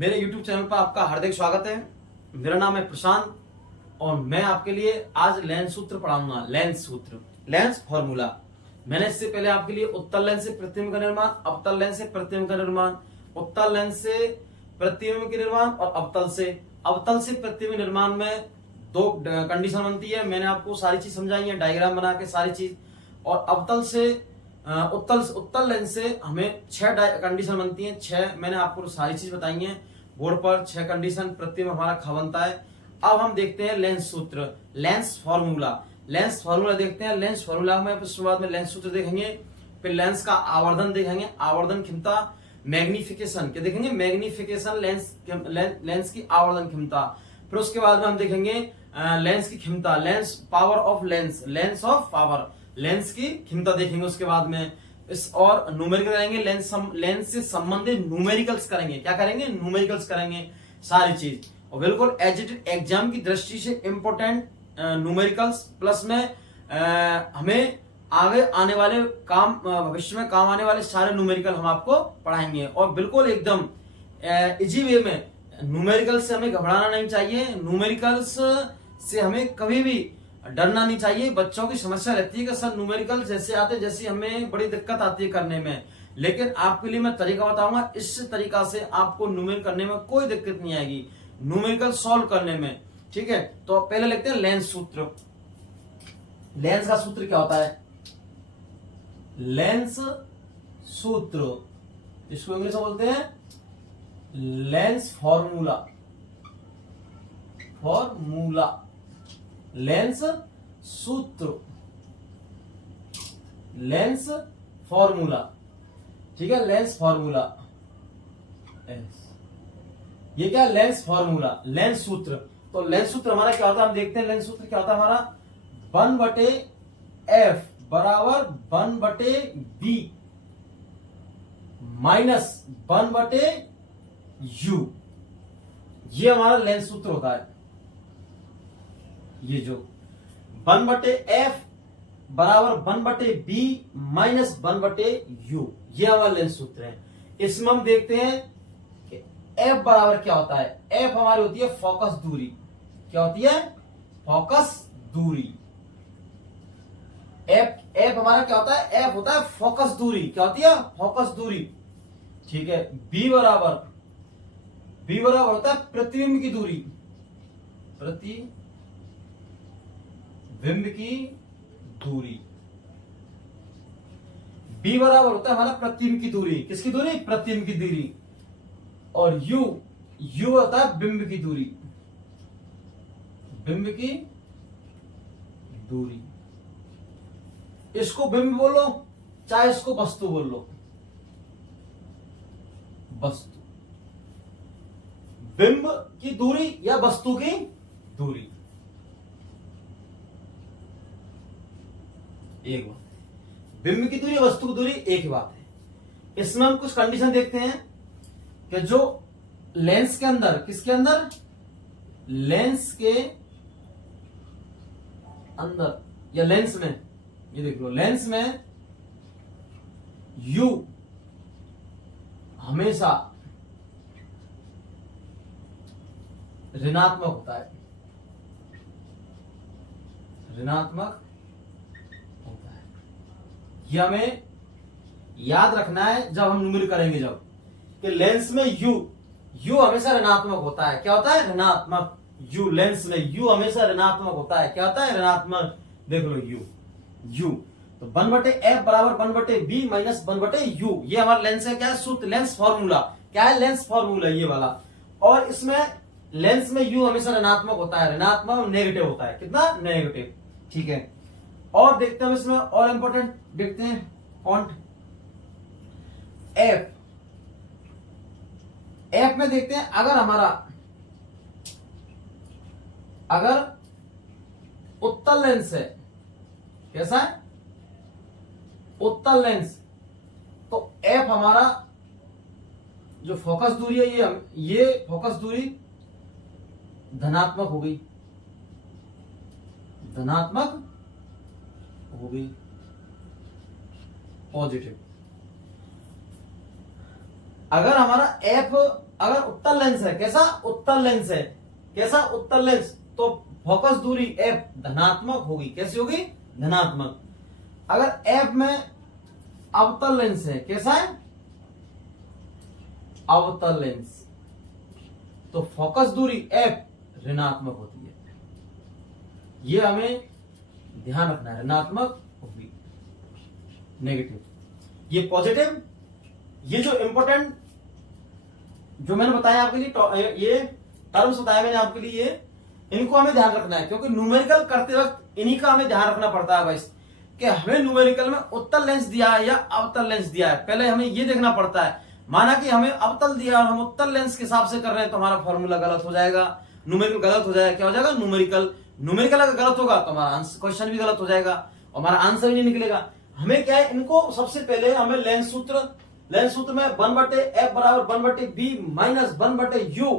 मेरे YouTube channel पर आपका हार्दिक स्वागत है। मेरा नाम है प्रशांत और मैं आपके लिए आज लेंस सूत्र पढ़ाऊंगा। लेंस सूत्र, लेंस फॉर्मूला। मैंने इससे पहले आपके लिए उत्तल लेंस से प्रतिबिंब का निर्माण, अवतल लेंस से प्रतिबिंब का निर्माण, उत्तल लेंस से प्रतिबिंब के निर्माण और अवतल से प्रतिबिंब निर्माण में दो कंडीशन बनती है। मैंने आपको सारी चीज समझाई है, डायग्राम बना के सारी चीज। और अवतल से उत्तल लेंस से हमें 6 कंडीशन बनती हैं। 6 मैंने आपको सारी चीज बताई है बोर्ड पर। 6 कंडीशन प्रतिबिंब हमारा खा बनता है। अब हम देखते हैं लेंस सूत्र, लेंस फॉर्मूला। लेंस फॉर्मूला देखते हैं। लेंस फॉर्मूला में शुरुआत में लेंस सूत्र देखेंगे, फिर लेंस का आवर्धन देखेंगे, आवर्धन क्षमता, मैग्निफिकेशन क्या देखेंगे, मैग्निफिकेशन लेंस की आवर्धन क्षमता। फिर उसके बाद में हम देखेंगे लेंस की क्षमता, lens power of lens, lens of power, lens की क्षमता देखेंगे। उसके बाद में इस और न्यूमेरिकल करेंगे, लेंस से संबंधित न्यूमेरिकल्स करेंगे। क्या करेंगे? न्यूमेरिकल्स करेंगे सारी चीज। और बिल्कुल एग्जाम की दृष्टि से इंपोर्टेंट न्यूमेरिकल्स प्लस में हमें आगे आने वाले काम, भविष्य में काम आने वाले सारे न्यूमेरिकल हम आपको पढ़ाएंगे। और बिल्कुल एकदम इजी वे में, न्यूमेरिकल से हमें घबराना नहीं चाहिए, न्यूमेरिकल्स से हमें कभी भी डरना नहीं चाहिए। बच्चों की समस्या रहती है कि सर न्यूमेरिकल जैसे आते जैसे हमें बड़ी दिक्कत आती है करने में, लेकिन आपके लिए मैं तरीका बताऊंगा। इस तरीका से आपको न्यूमेरिकल करने में कोई दिक्कत नहीं आएगी, न्यूमेरिकल सॉल्व करने में। ठीक है, तो पहले लिखते हैं लेंस सूत्र। लेंस का सूत्र क्या होता है? लेंस सूत्र, इसको इंग्लिश में बोलते हैं लेंस फॉर्मूला। फॉर्मूला, लेंस सूत्र, लेंस फॉर्मूला। ठीक है, लेंस फॉर्मूला। ये क्या? लेंस फॉर्मूला, लेंस सूत्र। तो लेंस सूत्र हमारा क्या होता है, हम देखते हैं लेंस सूत्र क्या होता है हमारा। 1/f बराबर 1/b माइनस 1/u, ये हमारा लेंस सूत्र होता है। ये जो 1/f बराबर 1/b माइनस 1/u, ये हमारा लेंस सूत्र है। इसमें हम देखते हैं कि f बराबर क्या होता है। f हमारी होती है फोकस दूरी। क्या होती है? फोकस दूरी। f हमारा क्या होता है? f होता है फोकस दूरी। क्या होती है? फोकस दूरी। ठीक है, b बराबर होता है प्रतिबिंब की दूरी, प्रतिबिंब की दूरी। b बराबर होता है हमारा प्रतिबिंब की दूरी। किसकी दूरी? प्रतिबिंब की दूरी। और u होता है बिंब की दूरी, बिंब की दूरी। इसको बिंब बोलो चाहे इसको वस्तु बोल लो, वस्तु, बिंब की दूरी या वस्तु की दूरी, एक बात। बिंब की दूरी, वस्तु की दूरी एक ही बात है। इसमें हम कुछ कंडीशन देखते हैं कि जो लेंस के अंदर, किसके अंदर? लेंस के अंदर या लेंस में, ये देख लो, लेंस में u हमेशा ऋणात्मक होता है, ऋणात्मक होता है। यह हमें याद रखना है जब हम न्यूमेरिकल करेंगे, जब कि लेंस में u हमेशा ऋणात्मक होता है। क्या होता है? ऋणात्मक। u, लेंस में u हमेशा ऋणात्मक होता है। क्या होता है? ऋणात्मक। देख लो u। तो 1/f बराबर 1/b माइनस 1/u, ये हमारा लेंस है। क्या है? सूत्र, लेंस फॉर्मूला। क्या है? लेंस फॉर्मूला, ये वाला। और इसमें लेंस में u हमेशा ऋणात्मक होता है, ऋणात्मक नेगेटिव होता है। कितना? नेगेटिव। ठीक है, और देखते हैं इसमें और इंपॉर्टेंट देखते हैं फॉन्ट f में देखते हैं। अगर उत्तल लेंस है, कैसा है? उत्तल लेंस, तो f हमारा जो फोकस दूरी है, ये फोकस दूरी धनात्मक हो गई, धनात्मक हो गई, पॉजिटिव। अगर हमारा f अगर उत्तल लेंस है, कैसा उत्तल लेंस है, कैसा उत्तल लेंस, तो फोकस दूरी एफ धनात्मक होगी। कैसी होगी? धनात्मक। अगर एफ में अवतल लेंस है, कैसा है? अवतल लेंस, तो फोकस दूरी एफ ऋणात्मक होती है। ये हमें ध्यान रखना है, ऋणात्मक होगी, नेगेटिव। ये पॉजिटिव, ये जो इंपॉर्टेंट जो मैंने बताया आपके लिए, ये टर्म्स बताया मैंने आपके लिए, इनको हमें ध्यान रखना है, क्योंकि न्यूमेरिकल करते वक्त इन्हीं का हमें ध्यान रखना पड़ता है भाई, कि हमें न्यूमेरिकल में उत्तल लेंस दिया है या अवतल लेंस दिया है, पहले हमें ये देखना पड़ता है। माना कि हमें अवतल दिया और हम उत्तल लेंस के हिसाब से कर रहे हैं, तो हमारा फॉर्मूला गलत हो जाएगा, न्यूमेरिकल गलत हो जाएगा। क्या हो जाएगा? न्यूमेरिकल अगर गलत होगा तो हमारा क्वेश्चन भी गलत हो जाएगा और हमारा आंसर भी नहीं निकलेगा। हमें क्या है, इनको सबसे पहले हमें लेंस सूत्र में 1/f बराबर 1/b माइनस 1/u,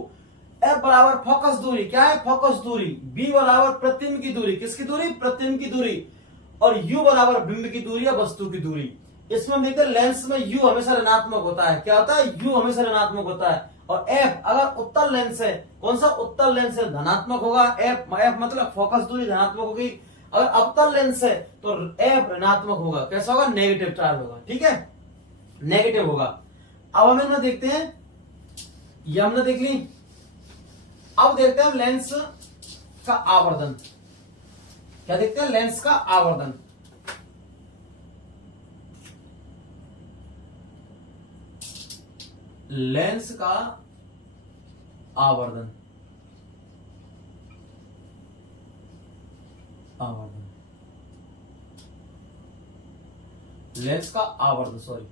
f बराबर फोकस दूरी, क्या है? फोकस दूरी, b बराबर प्रतिबिंब की दूरी, किसकी दूरी? प्रतिबिंब की दूरी, और u बराबर बिंब की दूरी या वस्तु की दूरी। इसमें हम देखते हैं लेंस में u हमेशा ऋणात्मक होता है। क्या होता है? u हमेशा ऋणात्मक होता है। और f अगर उत्तल लेंस है, कौन सा उत्तल लेंस है? धनात्मक होगा। f मतलब फोकस दूरी धनात्मक होगी। अगर अवतल लेंस है तो f ऋणात्मक होगा। कैसा होगा? नेगेटिव चार्ज होगा। ठीक है, नेगेटिव होगा। अब हम इनमें देखते हैं, ये हमने देख ली। अब देखते हैं लेंस का आवर्धन। क्या देखते हैं? लेंस का आवर्धन। लेंस का आवर्धन, लेंस का आवर्धन, सॉरी,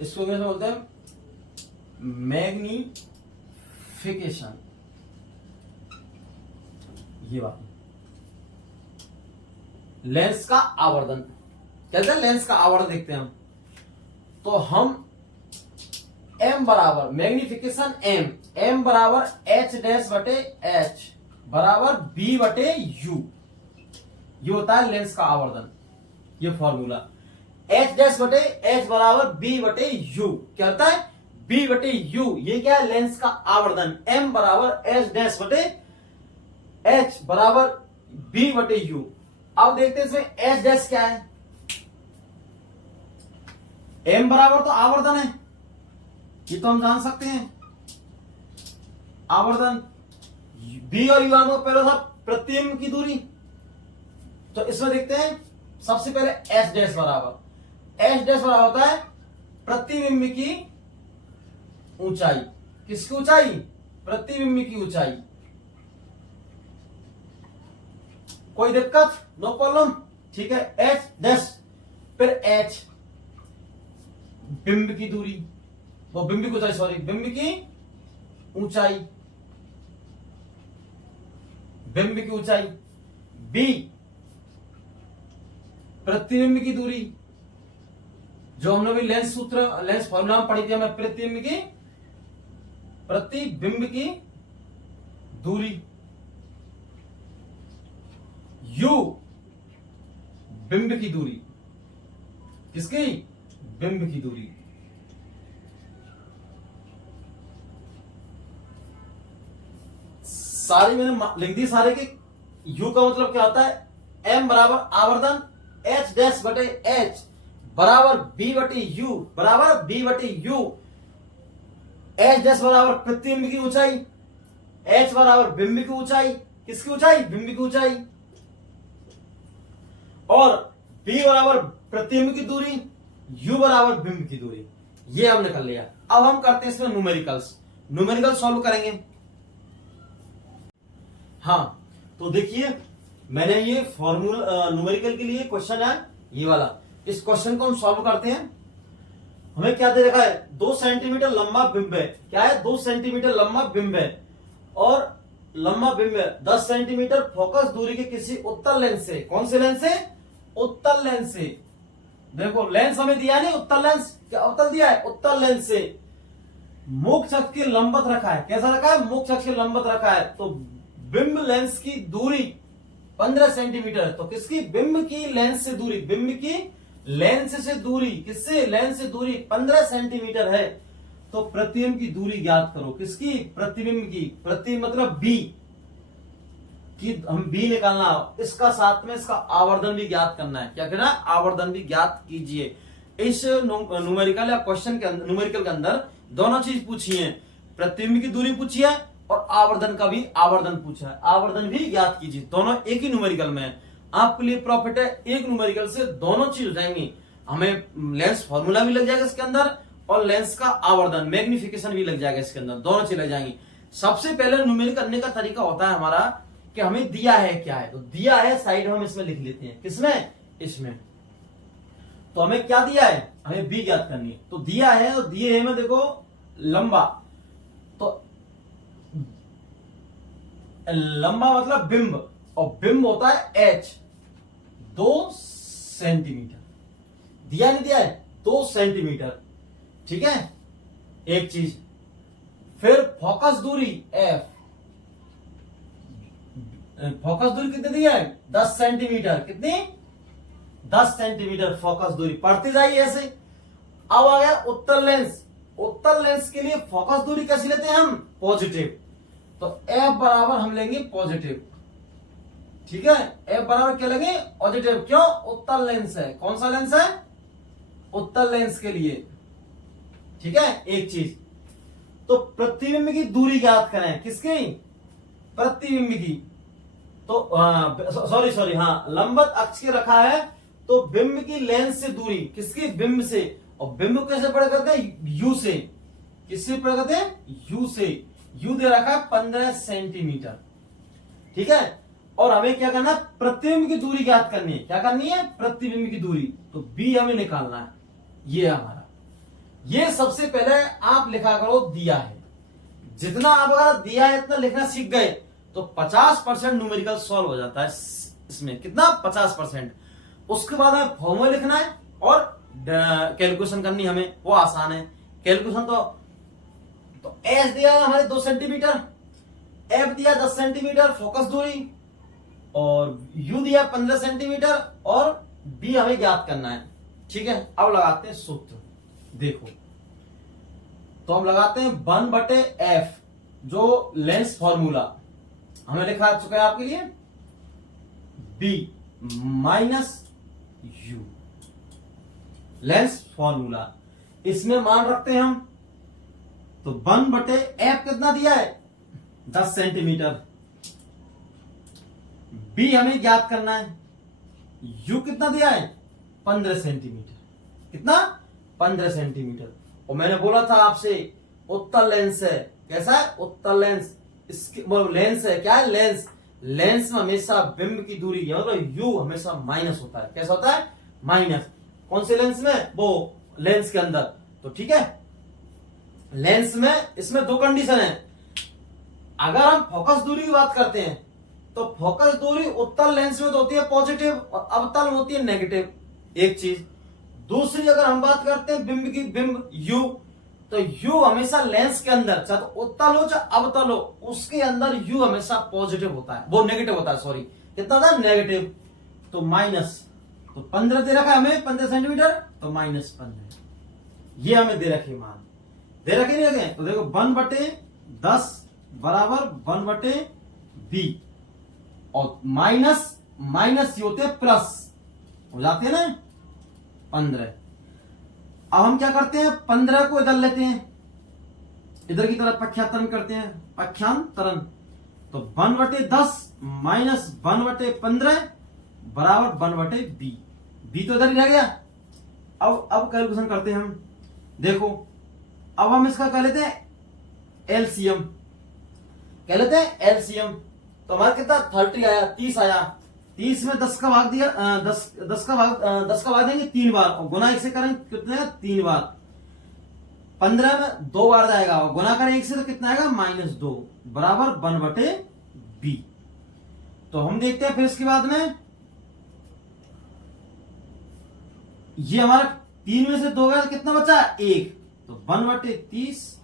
इसको कैसे बोलते हैं? मैग्निफिकेशन। ये बात, लेंस का आवर्धन कैसे? लेंस का आवर्धन देखते हैं हम, तो हम m बराबर मैग्निफिकेशन m बराबर h डैश बटे h बराबर b बटे u, ये होता है लेंस का आवर्धन। ये फॉर्मूला h डैश बटे h बराबर b बटे u, क्या होता है? b बटे u। ये क्या है? लेंस का आवर्धन। m बराबर h डैश बटे h बराबर b बटे u। अब देखते हैं इसमें h डैश क्या है? m बराबर तो आवर्धन है, ये तो हम जान सकते हैं, आवर्धन। b और u में पहले था प्रतिबिंब की दूरी, तो इसमें देखते हैं सबसे पहले h डैश बराबर होता है प्रतिबिंब की ऊंचाई। किसकी ऊंचाई? प्रतिबिंब की ऊंचाई। कोई दिक्कत? नो प्रॉब्लम, ठीक है। h डैश, फिर h बिंब की दूरी, वो बिंब की ऊंचाई, सॉरी, बिंब की ऊंचाई, बिंब की ऊंचाई। b प्रतिबिंब की दूरी, जो हमने भी लेंस फॉर्मूला में पढ़ी थी हमें, प्रतिबिंब की दूरी। u बिंब की दूरी, किसकी? बिंब की दूरी। सारी मैंने लिख दी सारे के। u का मतलब क्या होता है? m बराबर आवर्धन, h डैश बटे h बराबर b बटे u, बराबर b बटे u। h डैश बराबर प्रतिबिंब की ऊंचाई, h बराबर बिंब की ऊंचाई। किसकी ऊंचाई? बिंब की ऊंचाई। और b बराबर प्रतिबिंब की दूरी, u बराबर बिंब की दूरी। ये हमने कर लिया। अब हम करते हैं इसमें न्यूमेरिकल सॉल्व करेंगे। हाँ, तो देखिए मैंने ये फॉर्मूला न्यूमेरिकल के लिए क्वेश्चन है ये वाला। इस क्वेश्चन को हम सॉल्व करते हैं। हमें क्या दे रखा है? 2 सेंटीमीटर लंबा बिंब है। क्या है? 2 सेंटीमीटर लंबा बिंब है और लंबा बिंब है 10 सेंटीमीटर फोकस दूरी के किसी उत्तल लेंस से। कौन से लेंस से? उत्तल लेंस से। देखो लेंस हमें दिया नहीं, उत्तल लेंस। क्या उत्तल दिया है? उत्तल लेंस से मुख्य अक्ष के लंबवत रखा है। कैसा रखा है? मुख्य अक्ष के लंबवत रखा है। तो बिंब लेंस की दूरी 15 सेंटीमीटर। तो किसकी? बिंब की लेंस से दूरी, बिंब की लेंस से दूरी, किससे, लेंस से दूरी 15 सेंटीमीटर है, तो प्रतिबिंब की दूरी ज्ञात करो। किसकी, प्रतिबिंब की, प्रतिबिंब मतलब बी कि हम बी निकालना, इसका साथ में इसका आवर्धन भी ज्ञात करना है। क्या करना है, आवर्धन भी ज्ञात कीजिए। इस न्यूमेरिकल या क्वेश्चन के अंदर, न्यूमेरिकल के अंदर दोनों चीज पूछी है, प्रतिबिंब की दूरी पूछी है और आवर्धन का भी आवर्धन पूछा है, आवर्धन भी ज्ञात कीजिए। दोनों एक ही न्यूमेरिकल में है, आपके लिए प्रॉफिट है, एक न्यूमेरिकल से दोनों चीज हो जाएंगी। हमें लेंस फॉर्मूला भी लग जाएगा इसके अंदर और लेंस का आवर्धन, मैग्निफिकेशन भी लग जाएगा इसके अंदर, दोनों चीज लग जाएंगी। सबसे पहले न्यूमेरिकल करने का तरीका होता है हमारा कि हमें दिया है क्या है, तो दिया है साइड में हम इसमें लिख लेते हैं। किसमें, इसमें। तो हमें क्या दिया है, हमें बी ज्ञात करनी है। तो दिया है, तो दिए है में देखो लंबा, तो लंबा मतलब बिंब, और बिंब होता है एच, 2 सेंटीमीटर। दिया नहीं दिया है, 2 सेंटीमीटर, ठीक है, एक चीज। फिर फोकस दूरी एफ, फोकस दूरी कितनी दी है, 10 सेंटीमीटर। कितनी, 10 सेंटीमीटर फोकस दूरी, पढ़ते जाइए ऐसे। अब आ गया उत्तल लेंस। उत्तल लेंस के लिए फोकस दूरी कैसी लेते हैं हम, पॉजिटिव, तो एफ बराबर हम लेंगे पॉजिटिव, ठीक है। एफ बराबर क्या लेंगे, पॉजिटिव। क्यों, उत्तल लेंस है। कौन सा लेंस है, उत्तल लेंस के लिए, ठीक है, एक चीज। तो प्रतिबिंब की दूरी ज्ञात करें, किसकी, प्रतिबिंब की। तो सॉरी हाँ, लंबवत अक्ष के रखा है, तो बिंब की लेंस से दूरी, किसकी, बिंब से। और बिंब को कैसे पढ़ा करते हैं, यू से। किससे पढ़ा करते हैं, यू से। यू दे रखा है 15 सेंटीमीटर, ठीक है। और हमें क्या करना है, प्रतिबिंब की दूरी ज्ञात करनी है। क्या करनी है, प्रतिबिंब की दूरी, तो बी हमें निकालना है। ये हमारा, ये सबसे पहले आप लिखा करो, दिया है। जितना आप अगर दिया है इतना लिखना सीख गए तो 50% न्यूमेरिकल सॉल्व हो जाता है इसमें। कितना, 50%। उसके बाद हमें फॉर्मूला लिखना है और कैलकुलेशन करनी हमें, वो आसान है कैलकुलेशन। तो एस दिया है हमारे 2 सेंटीमीटर, एफ दिया 10 सेंटीमीटर फोकस दूरी, और यू दिया 15 सेंटीमीटर, और बी हमें ज्ञात करना है, ठीक है। अब लगाते हैं सूत्र, देखो। तो हम लगाते हैं 1/f, जो लेंस फॉर्मूला हमें लिखा चुका है आपके लिए, b minus you, lens formula. इसमें मान रखते हैं हम, तो 1/f कितना दिया है, 10 सेंटीमीटर। b हमें ज्ञात करना है, u कितना दिया है, 15 सेंटीमीटर। कितना, 15 सेंटीमीटर। और मैंने बोला था आपसे उत्तल लेंस है, कैसा है, उत्तल लेंस। इसके लेंस है, क्या है, लेंस। लेंस में हमेशा बिंब की दूरी मतलब यू हमेशा माइनस होता है। कैसा होता है, माइनस। कौन से लेंस में, वो लेंस के अंदर, तो ठीक है। लेंस में इसमें 2 कंडीशन है। अगर हम फोकस दूरी की बात करते हैं तो फोकस दूरी उत्तल लेंस में तो होती है पॉजिटिव और अवतल में होती है नेगेटिव, एक चीज। दूसरी अगर हम बात करते हैं बिंब की, बिंब यू, तो यू हमेशा लेंस के अंदर, चाहे तो उत्तल हो चाहे अवतल हो, उसके अंदर यू हमेशा पॉजिटिव होता है, वो नेगेटिव होता है, सॉरी। कितना होता है, नेगेटिव। तो माइनस, तो 15 दे रखा है हमें, 15 सेंटीमीटर, तो -15 ये हमें दे रखे मान, दे रखे नहीं रखे। तो देखो 1/10 बराबर 1/b, और माइनस ये होते हैं प्लस, हो जाते हैं ना 15। अब हम क्या करते हैं, 15 को इधर लेते हैं, इधर की तरफ पक्षांतरण करते हैं, पक्षांतरण। तो 1/10 माइनस 1/15 बराबर 1/b, b तो इधर ही रह गया। अब कैलकुलेशन करते हैं हम, देखो। अब हम इसका कह लेते हैं एलसीएम, कह लेते हैं एलसीएम। तो हमारा कितना, 30 आया, 30 आया। 30 में 10 का भाग दिया, 10 का भाग देंगे 3 बार, और गुना 1 से करेंगे कितने, 3 बार। 15 में 2 बार जाएगा, और गुना करें 1 से तो कितना आएगा, -2 बराबर 1/b। तो हम देखते हैं फिर इसके बाद में, ये हमारा 3 में से 2 गया तो कितना बचा, 1। तो 1/30,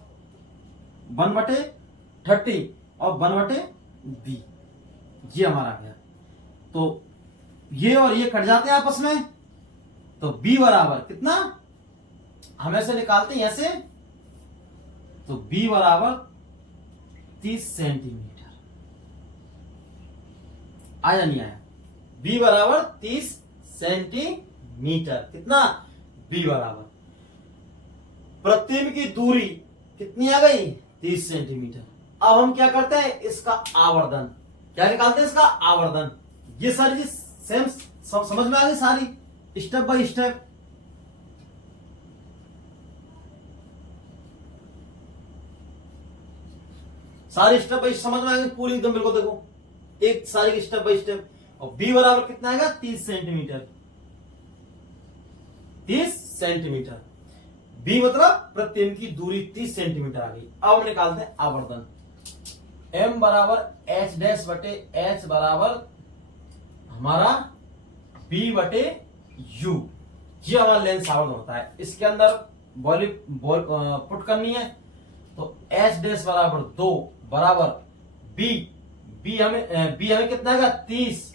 1/30 और 1/b, ये हमारा गया। तो ये और ये कट जाते हैं आपस में, तो b बराबर कितना, हम ऐसे निकालते हैं ऐसे, तो b बराबर 30 सेंटीमीटर। आया नहीं आया? b बराबर 30 सेंटीमीटर। कितना? b बराबर प्रतिबिंब की दूरी कितनी आ गई? 30 सेंटीमीटर। अब हम क्या करते हैं, इसका आवर्धन क्या निकालते हैं, इसका आवर्धन। ये सारी चीज सेम समझ में आ गई सारी, स्टेप बाय स्टेप। सारी स्टेप बाय समझ में आ गई पूरी एकदम, बिल्कुल देखो एक सारी स्टेप बाय स्टेप। और b बराबर कितना आएगा? 30 सेंटीमीटर। 30 सेंटीमीटर b मतलब प्रतिबिंब की दूरी 30 सेंटीमीटर आ गई। अब हम निकालते हैं आवर्धन। m बराबर h डैश बटे h बराबर हमारा b बटे u। ये हमारा लेंस आवर्धन होता है। इसके अंदर बॉल पुट करनी है, तो h डैश बराबर 2 बराबर b हमें कितना आएगा? 30।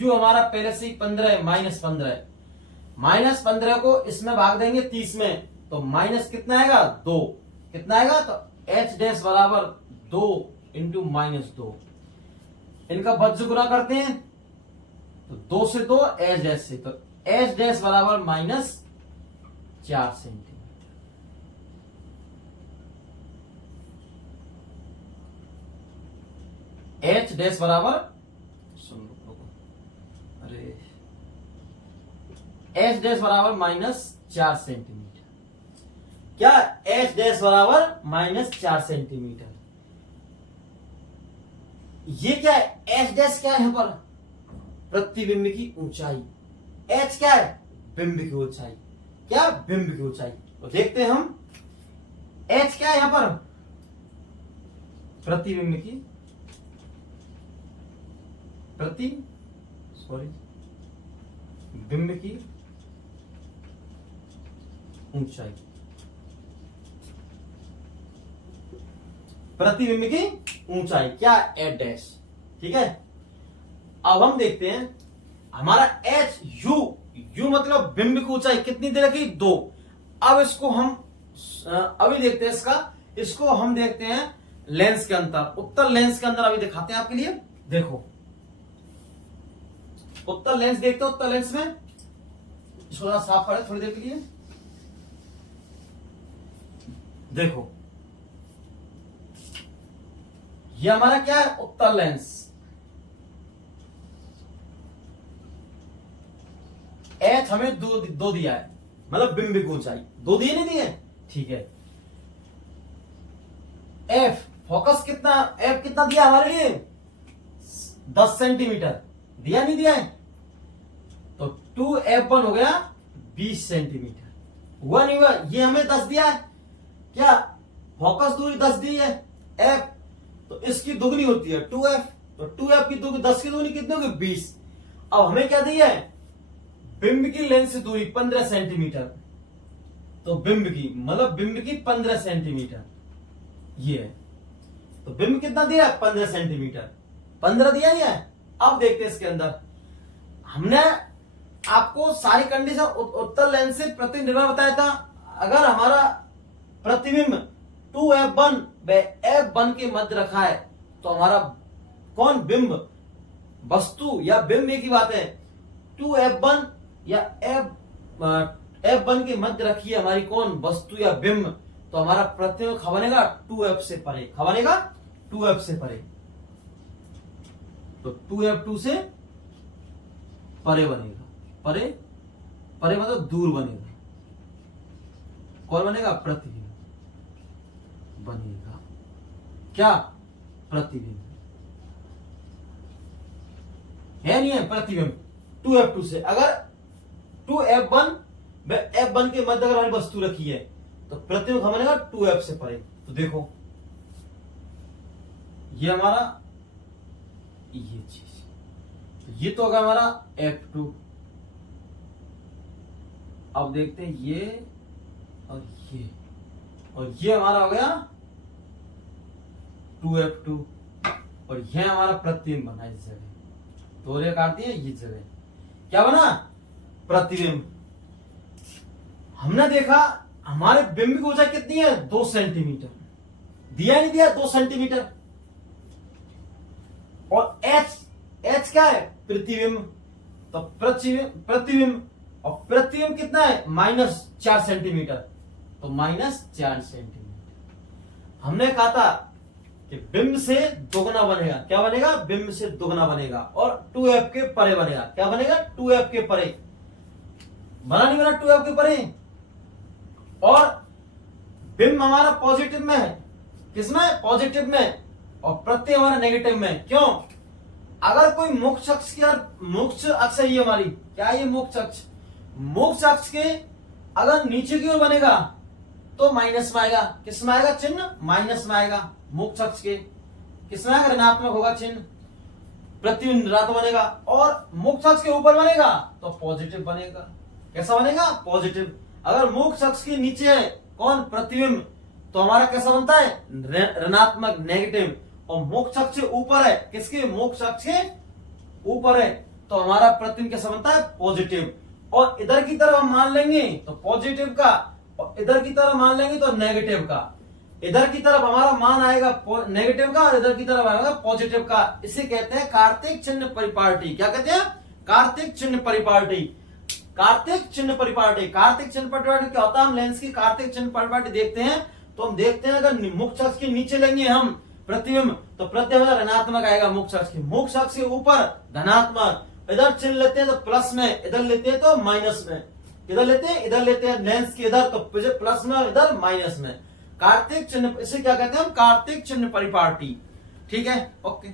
u हमारा पहले से ही 15 है, -15। -15 को इसमें भाग देंगे 30 में, तो माइनस कितना आएगा? 2। कितना आएगा? तो h डैश बराबर 2 इंटू -2। इनका बज्र गुना करते हैं, तो 2 से 2 h डैश से, तो h डैश बराबर -4 सेंटीमीटर। h डैश बराबर, सुन लो, अरे h डैश बराबर -4 सेंटीमीटर। क्या? h डैश बराबर -4 सेंटीमीटर। ये क्या है? h डैश क्या है यहां पर? प्रतिबिंब की ऊंचाई। h क्या है? बिंब की ऊंचाई। क्या? बिंब की ऊंचाई। तो देखते हैं हम, h क्या है यहां पर? प्रतिबिंब की बिंब की ऊंचाई, प्रतिबिंब की ऊंचाई क्या? h dash. ठीक है। अब हम देखते हैं हमारा h u मतलब बिंब की ऊंचाई कितनी दे रखी? 2। अब इसको हम अभी देखते हैं इसको हम देखते हैं लेंस के अंदर, उत्तल लेंस के अंदर अभी दिखाते हैं आपके लिए। देखो उत्तल लेंस देखते हो, उत्तल लेंस में इसको थोड़ा साफ करें थोड़ी देर के लिए। देखो ये हमारा क्या है? उत्तल लेंस। h हमें दो दिया है, मतलब बिंब की ऊंचाई 2 दिए, नहीं दिए? ठीक है। f फोकस कितना, f कितना दिया हमारे लिए? 10 सेंटीमीटर दिया, नहीं दिया है? तो 2f1 हो गया 20 सेंटीमीटर। हुआ नहीं हुआ? ये हमें 10 दिया है, क्या? फोकस दूरी 10 दी है f, तो इसकी दुगनी होती है 2f, तो 2f की दूरी 10 की दूरी कितनी होगी? 20। अब हमें क्या दिया है? बिंब की लेंस से दूरी 15 सेंटीमीटर, तो बिंब की मतलब बिंब की 15 सेंटीमीटर ये है। तो बिंब कितना दिया? 15 सेंटीमीटर। 15 दिया नहीं है? अब देखते हैं इसके अंदर, हमने आपको सारी कंडीशन उत्तल लेंस से प्रतिबिंब निर्माण बताया था। अगर हमारा प्रतिबिंब 2f1 व f1 के मध्य रखा है, तो हमारा कौन बिंब, वस्तु या बिंब एक ही बात है। 2f1 या f1 के मध्य रखी है हमारी कौन, वस्तु या बिंब, तो हमारा प्रतिबिंब खा बनेगा 2f से परे, खा बनेगा 2f से परे, तो 2f2 से परे बनेगा। परे परे मतलब दूर बनेगा। कौन बनेगा? प्रतिबिंब बनेगा। क्या? प्रतिबिंब है, नहीं है? प्रतिबिंब 2f2 से। अगर 2f1 व f1 के मध्य अगर हमारी वस्तु रखी है, तो प्रतिबिंब कहाँ बनेगा? 2f से परे। तो देखो ये हमारा ये चीज, तो ये तो होगा हमारा f2। अब देखते हैं ये और ये हमारा हो गया 2f2, और यह हमारा प्रतिबिंब बना इस जगह, तो रे काटती है ये जगह, क्या बना? प्रतिबिंब। हमने देखा हमारे बिंब की ऊंचाई कितनी है, 2 सेंटीमीटर, दिया नहीं दिया 2 सेंटीमीटर। और एच क्या है, प्रतिबिंब, तो प्रतिबिंब और प्रतिबिंब कितना है, -4 सेंटीमीटर, तो -4 सेंटीमीटर। हमने कहा था कि बिंब से दोगुना बनेगा, क्या बनेगा, बिंब से दोगुना बनेगा और 2f के परे बनेगा, क्या बनेगा, 2f के परे। बना नहीं बना 2f के परे। और बिंब हमारा पॉजिटिव में है, किसमें, पॉजिटिव में, और प्रतिबिंब हमारा नेगेटिव में। क्यों, अगर कोई मुख्य अक्ष की, मुख्य अक्ष है ये हमारी, क्या है ये मुख्य अक्ष, मुख्य अक्ष के अगर नीचे की ओर बनेगा तो माइनस में आएगा, किस में आएगा, चिन्ह माइनस में आएगा। मुख्य अक्ष के किस में आएगा, ऋणात्मक होगा चिन्ह, प्रतिबिंब ऋणात्मक बनेगा। और मुख्य अक्ष के ऊपर बनेगा तो पॉजिटिव बनेगा, कैसा बनेगा, पॉजिटिव। अगर मुख्य अक्ष के नीचे है कौन, प्रतिबिंब, तो हमारा कैसा बनता है, ऋणात्मक, नेगेटिव। और मुख्य अक्ष से ऊपर है, किसके, मुख्य अक्ष के ऊपर है, तो हमारा प्रतिबिंब कैसा बनता है, पॉजिटिव। और इधर की तरफ हम मान लेंगे तो पॉजिटिव का, और इधर की तरफ मान लेंगे तो नेगेटिव का। इधर की तरफ हमारा मान आएगा नेगेटिव का और इधर की तरफ आएगा पॉजिटिव का। इसे कहते हैं कार्तिक चिन्ह परिपाटी। क्या कहते हैं, कार्तिक चिन्ह परिपाटी। कार्तिक चिन्ह परिपाटी, कार्तिक चिन्ह परिपाटी क्या होता है, हम लेंस की कार्तिक चिन्ह परिपाटी देखते हैं तो हम देखते हैं अगर मुख्य अक्ष के नीचे लेंगे हम प्रतिबिंब तो प्रतिबिंब ऋणात्मक आएगा, मुख्य अक्ष के, मुख्य अक्ष के ऊपर धनात्मक। इधर चिन्ह लेते हैं तो प्लस में, इधर लेते हैं तो माइनस में, इधर लेते हैं लेंस के इधर तो प्लस में, इधर माइनस में। कार्तिक चिन्ह, इसे क्या कहते हैं हम, कार्तिक चिन्ह परिपाटी। ठीक है, ओके।